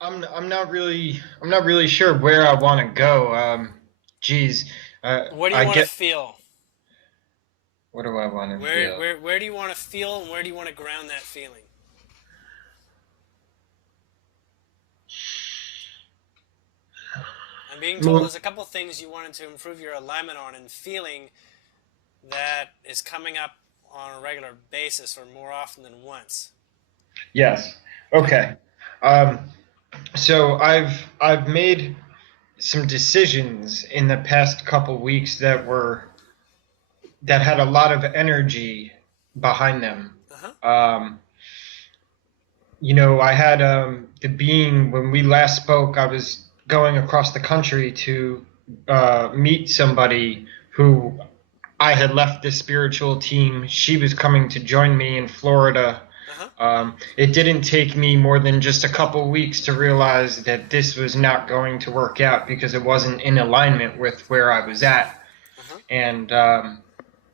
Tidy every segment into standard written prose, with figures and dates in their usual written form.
I'm not really sure where I want to go. Geez, What do you I want to get feel? what do I want to Where feel? where where do you want to feel, and where do you want to ground that feeling? I'm being told Well, there's a couple things you wanted to improve your alignment on and feeling that is coming up on a regular basis or more often than once. yes. Okay. Okay. Um, so I've made some decisions in the past couple weeks that had a lot of energy behind them. Uh-huh. Um, I had the being when we last spoke. I was going across the country to meet somebody who I had left the spiritual team. She was coming to join me in Florida. Uh-huh. It didn't take me more than just a couple weeks to realize that this was not going to work out because it wasn't in alignment with where I was at. Uh-huh. And um,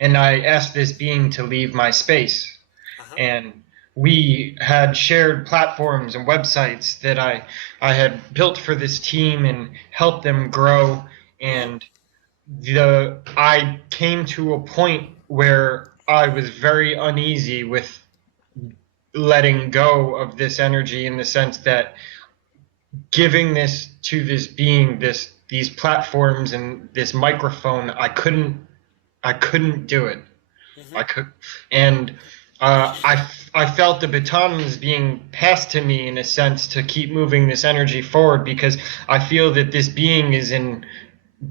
and I asked this being to leave my space. Uh-huh. And we had shared platforms and websites that I had built for this team and helped them grow. Mm-hmm. And the I came to a point where I was very uneasy with letting go of this energy in the sense that giving this to this being these platforms and this microphone I couldn't do it. Mm-hmm. I could, and I felt the baton was being passed to me in a sense to keep moving this energy forward because I feel that this being is in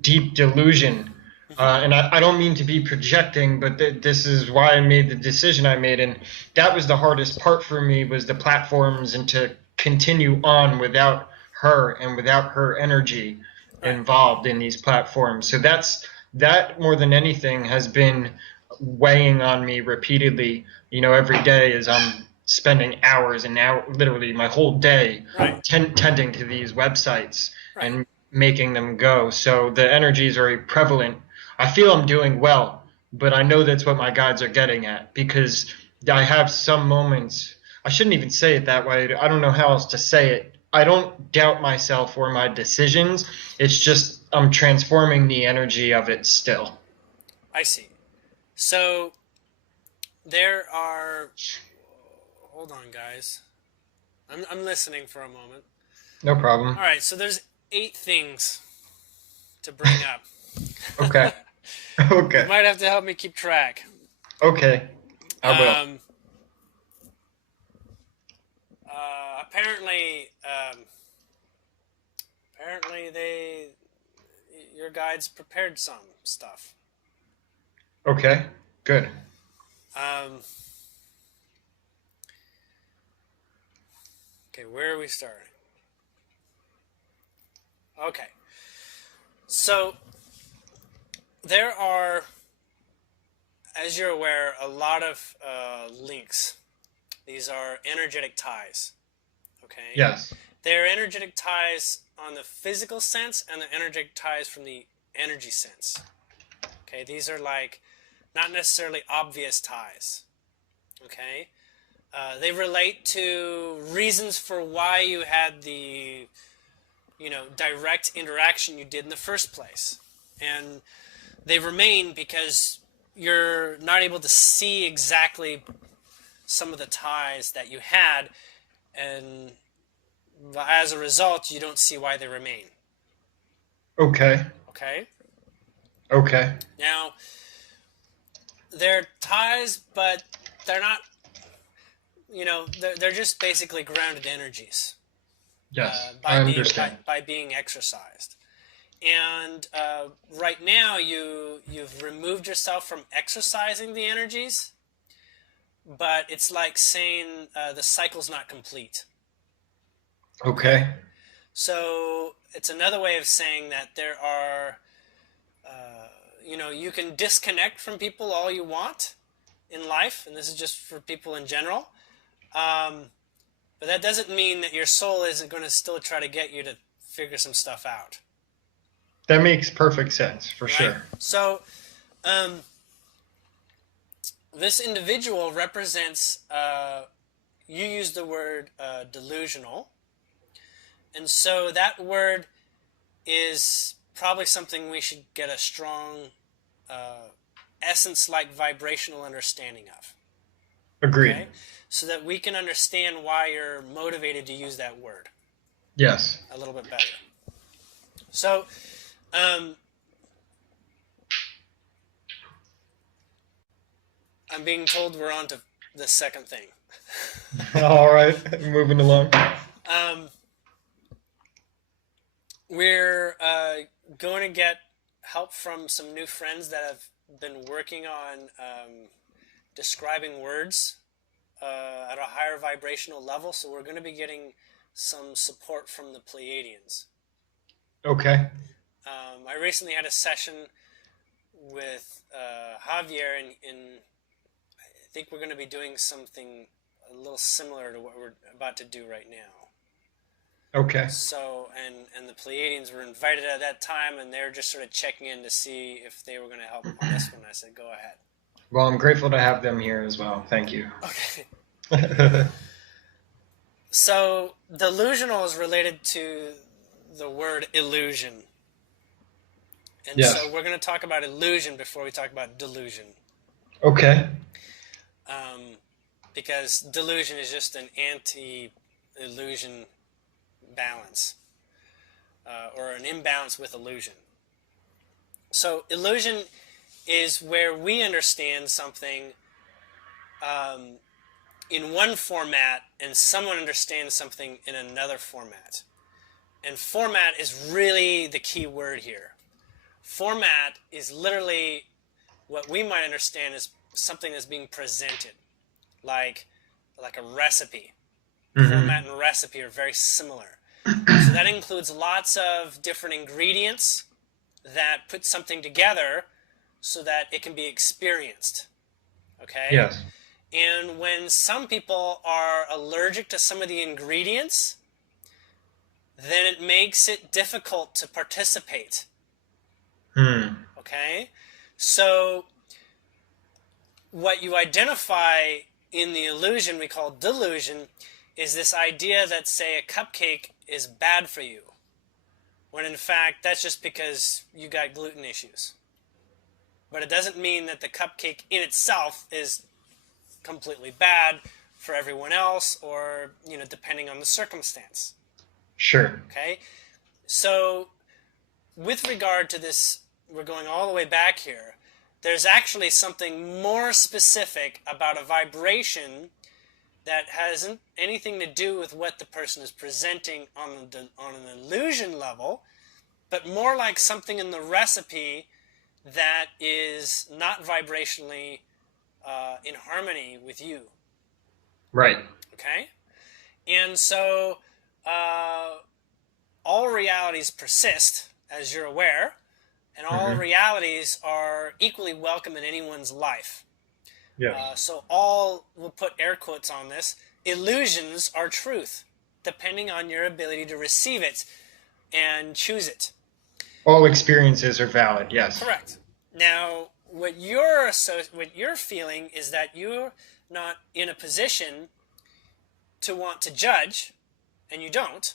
deep delusion. Mm-hmm. And I don't mean to be projecting, but this is why I made the decision I made, and that was the hardest part for me was the platforms and to continue on without her and without her energy Right. involved in these platforms. So that more than anything has been weighing on me repeatedly. Every day as I'm spending hours and now literally my whole day Right. tending to these websites Right. and making them go. So the energy is very prevalent. I feel I'm doing well, but I know that's what my guides are getting at because I have some moments. I shouldn't even say it that way. I don't know how else to say it. I don't doubt myself or my decisions. It's just I'm transforming the energy of it still. I see. So there are. Hold on, guys. I'm listening for a moment. No problem. All right. So there's 8 things to bring up. Okay. You Okay. might have to help me keep track. Okay. I will. Um, apparently your guides prepared some stuff. Okay. Good. Um, okay, where are we starting? Okay, so there are, as you're aware, a lot of links. These are energetic ties. Okay, Yes. they're energetic ties on the physical sense and the energetic ties from the energy sense. Okay, these are like not necessarily obvious ties. Okay, they relate to reasons for why you had the direct interaction you did in the first place, and they remain because you're not able to see exactly some of the ties that you had, and as a result, you don't see why they remain. Okay. Okay, Okay. now they're ties, but they're not. They're just basically grounded energies Yes. by I being understand. by being exercised. And right now, you've removed yourself from exercising the energies, but it's like saying the cycle's not complete. Okay, Okay. so it's another way of saying that there are, you can disconnect from people all you want in life, and this is just for people in general. Um, but that doesn't mean that your soul isn't going to still try to get you to figure some stuff out, That makes perfect sense for right? sure. So um, this individual represents. You use the word delusional, And so that word is probably something we should get a strong essence-like vibrational understanding of. Agreed. Okay? So that we can understand why you're motivated to use that word. Yes. A little bit better. So, I'm being told we're on to the second thing. All right, moving along. We're going to get help from some new friends that have been working on describing words at a higher vibrational level. So we're going to be getting some support from the Pleiadians. Okay. I recently had a session with Javier, and I think we're going to be doing something a little similar to what we're about to do right now. Okay. So, and the Pleiadians were invited at that time, and they're just sort of checking in to see if they were going to help on this one. I said, go ahead. Well, I'm grateful to have them here as well. Thank you. Okay. So, delusional is related to the word illusion. And yes. So we're going to talk about illusion before we talk about delusion. Okay. Because delusion is just an anti-illusion balance, or an imbalance with illusion. So illusion is where we understand something in one format and someone understands something in another format. And format is really the key word here. Format is literally what we might understand as something that's being presented, like a recipe. Mm-hmm. Format and recipe are very similar. So that includes lots of different ingredients that put something together so that it can be experienced. Okay? Yes. And when some people are allergic to some of the ingredients, then it makes it difficult to participate. Okay? So what you identify in the illusion we call delusion is this idea that, say, a cupcake is bad for you, when in fact that's just because you got gluten issues. But it doesn't mean that the cupcake in itself is completely bad for everyone else, or, depending on the circumstance. Sure. Okay? So with regard to this, we're going all the way back here, there's actually something more specific about a vibration that hasn't anything to do with what the person is presenting on an illusion level, but more like something in the recipe that is not vibrationally in harmony with you. Right. Okay? And so all realities persist, as you're aware, and all realities are equally welcome in anyone's life. Yes. So all, we'll put air quotes on this, illusions are truth, depending on your ability to receive it and choose it. All experiences are valid, yes. Correct. Now, what you're feeling is that you're not in a position to want to judge, and you don't.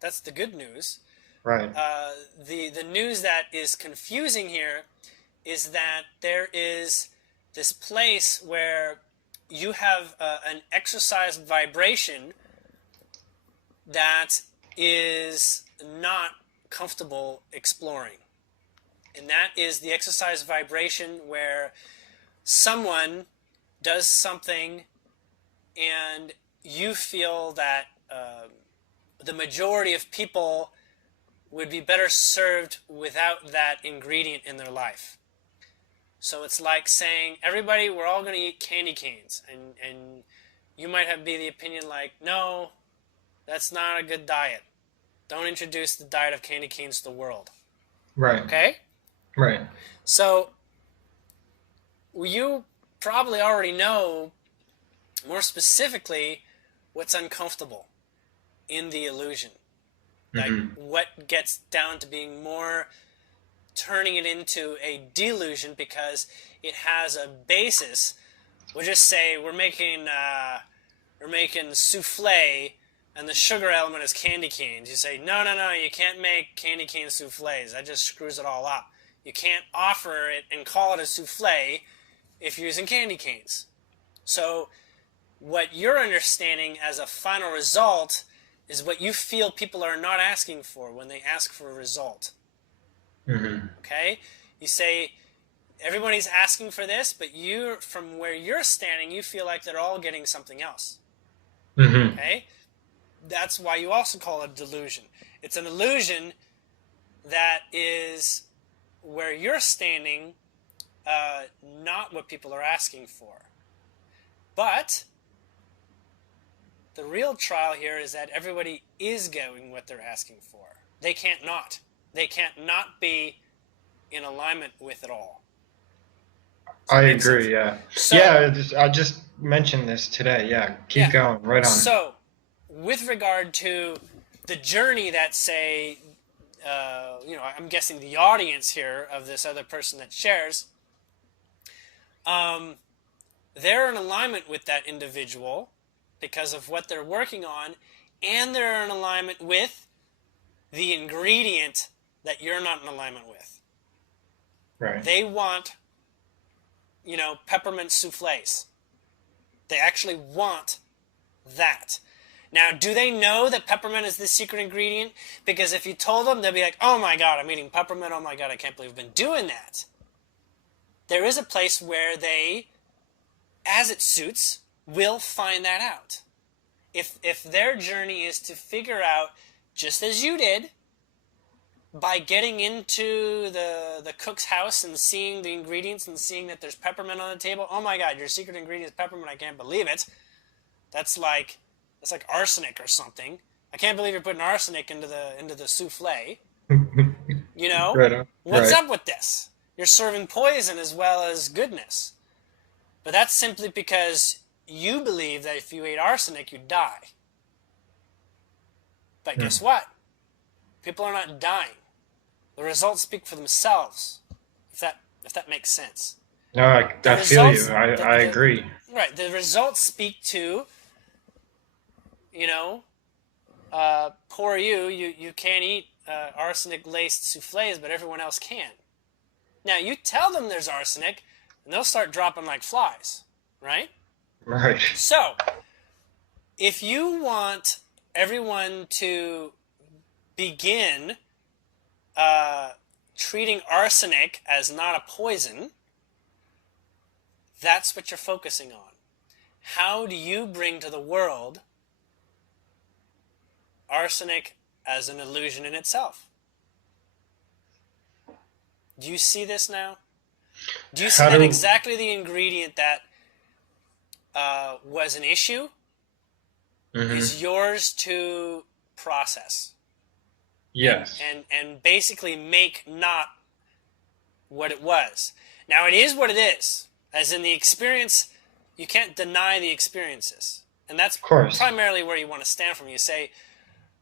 That's the good news. Right. The news that is confusing here is that there is this place where you have an exercised vibration that is not comfortable exploring. And that is the exercise vibration where someone does something and you feel that the majority of people would be better served without that ingredient in their life. So it's like saying, everybody, we're all going to eat candy canes. And you might be the opinion like, no, that's not a good diet. Don't introduce the diet of candy canes to the world. Right. Okay? Right. So you probably already know more specifically what's uncomfortable in the illusion. Like what gets down to being more turning it into a delusion because it has a basis. We'll just say we're making souffle and the sugar element is candy canes. You say, no, no, no, you can't make candy cane soufflés. That just screws it all up. You can't offer it and call it a souffle if you're using candy canes. So what you're understanding as a final result is what you feel people are not asking for when they ask for a result. Mm-hmm. Okay? You say, everybody's asking for this, but you, from where you're standing, you feel like they're all getting something else. Mm-hmm. Okay? That's why you also call it a delusion. It's an illusion that is where you're standing, not what people are asking for. But the real trial here is that everybody is getting what they're asking for. They can't not. They can't not be in alignment with it all. I agree. Sense? Yeah. So, yeah. I just mentioned this today. Yeah. Keep going. Right on. So, with regard to the journey that, say, I'm guessing the audience here of this other person that shares, they're in alignment with that individual because of what they're working on, and they're in alignment with the ingredient that you're not in alignment with. Right. They want, peppermint soufflés. They actually want that. Now, do they know that peppermint is the secret ingredient? Because if you told them, they'll be like, oh my God, I'm eating peppermint. Oh my God, I can't believe I've been doing that. There is a place where they, as it suits, will find that out. If their journey is to figure out, just as you did, by getting into the cook's house and seeing the ingredients and seeing that there's peppermint on the table, oh my God, your secret ingredient is peppermint, I can't believe it. That's like arsenic or something. I can't believe you're putting arsenic into the souffle. Right. What's up with this? You're serving poison as well as goodness. But that's simply because you believe that if you ate arsenic, you'd die. But guess what? People are not dying. The results speak for themselves, if that makes sense. No, I feel you. I agree. Right. The results speak to, poor you can't eat arsenic-laced soufflés, but everyone else can. Now, you tell them there's arsenic, and they'll start dropping like flies, right? Right. So, if you want everyone to begin treating arsenic as not a poison, that's what you're focusing on. How do you bring to the world arsenic as an illusion in itself? Do you see this now? Do you see that exactly the ingredient that was an issue is yours to process? Yes. And basically make not what it was. Now, it is what it is. As in the experience, you can't deny the experiences. And that's primarily where you want to stand from. You say,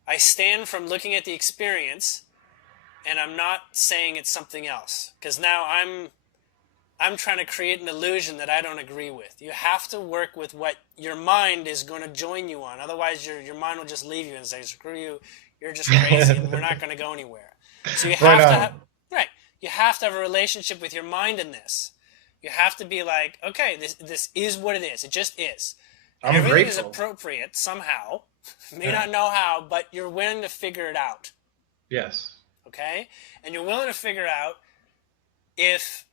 I stand from looking at the experience, and I'm not saying it's something else. Because now I'm trying to create an illusion that I don't agree with. You have to work with what your mind is going to join you on. Otherwise, your mind will just leave you and say, screw you, you're just crazy, and we're not going to go anywhere. So you have you have to have a relationship with your mind in this. You have to be like, okay, this is what it is. It just is. Everything is appropriate somehow. You may not know how, but you're willing to figure it out. Yes. Okay? And you're willing to figure out if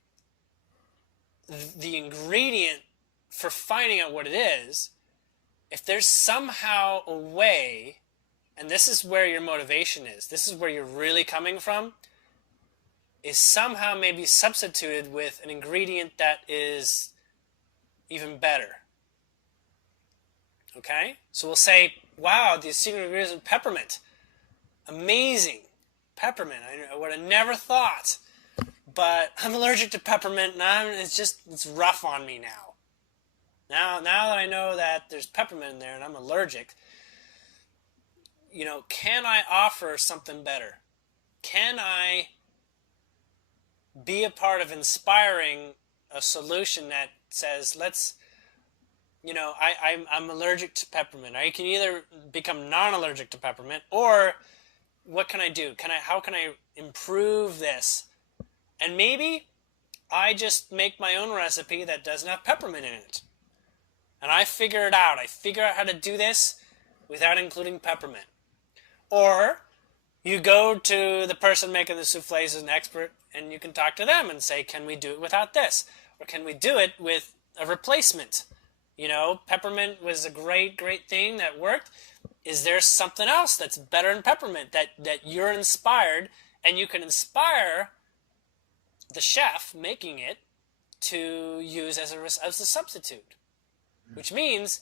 the ingredient for finding out what it is, if there's somehow a way, and this is where your motivation is, this is where you're really coming from, is somehow maybe substituted with an ingredient that is even better. Okay? So we'll say, wow, the secret ingredient is peppermint. Amazing. Peppermint. I would have never thought. But I'm allergic to peppermint, and it's rough on me now. Now that I know that there's peppermint in there and I'm allergic, can I offer something better? Can I be a part of inspiring a solution that says, let's I'm allergic to peppermint. I can either become non-allergic to peppermint, or what can I do? How can I improve this? And maybe I just make my own recipe that doesn't have peppermint in it. And I figure it out. I figure out how to do this without including peppermint. Or you go to the person making the souffles as an expert, and you can talk to them and say, can we do it without this? Or can we do it with a replacement? Peppermint was a great thing that worked. Is there something else that's better than peppermint that you're inspired, and you can inspire the chef making it to use as a substitute? Which means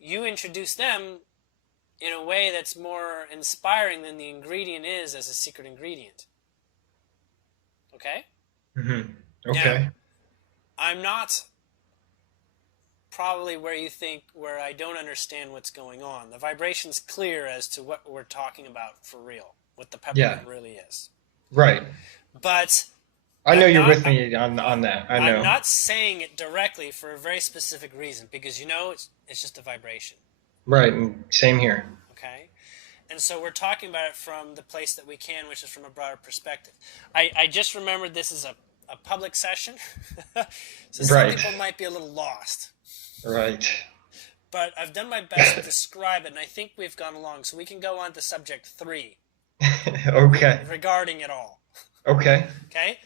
you introduce them in a way that's more inspiring than the ingredient is as a secret ingredient. Okay? Mm-hmm. Now, Okay. I'm not probably where I don't understand what's going on. The vibration's clear as to what we're talking about for real, what the peppermint Yeah. really is. Right. But I know I'm you're not with me on that. I I'm know. not saying it directly for a very specific reason, because it's just a vibration. Right. And same here. Okay? And so we're talking about it from the place that we can, which is from a broader perspective. I just remembered this is a public session, so some Right. people might be a little lost. Right. But I've done my best to describe it, and I think we've gone along. So we can go on to subject 3 Okay. regarding it all. Okay. Okay?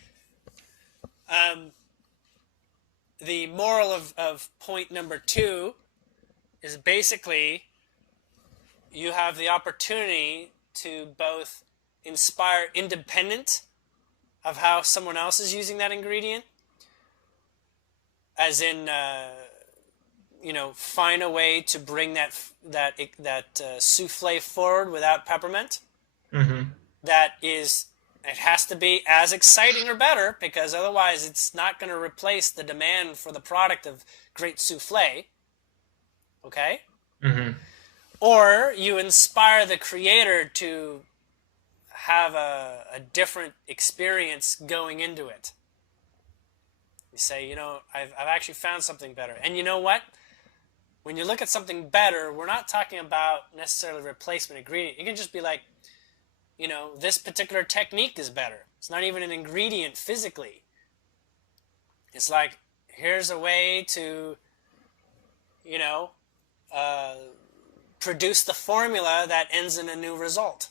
The moral of point number 2 is basically you have the opportunity to both inspire independent of how someone else is using that ingredient, as in find a way to bring that souffle forward without peppermint. Mm-hmm. It has to be as exciting or better, because otherwise it's not going to replace the demand for the product of great souffle. Okay? Mm-hmm. Or you inspire the creator to have a different experience going into it. You say, I've actually found something better. And you know what? When you look at something better, we're not talking about necessarily replacement ingredient. You can just be like, this particular technique is better. It's not even an ingredient physically. It's like, here's a way to, produce the formula that ends in a new result.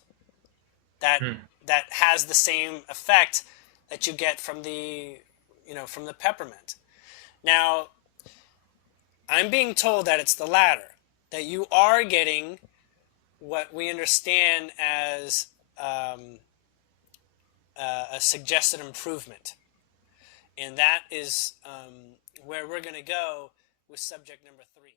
That has the same effect that you get from the peppermint. Now, I'm being told that it's the latter, that you are getting what we understand as a suggested improvement. And that is where we're going to go with subject number 3.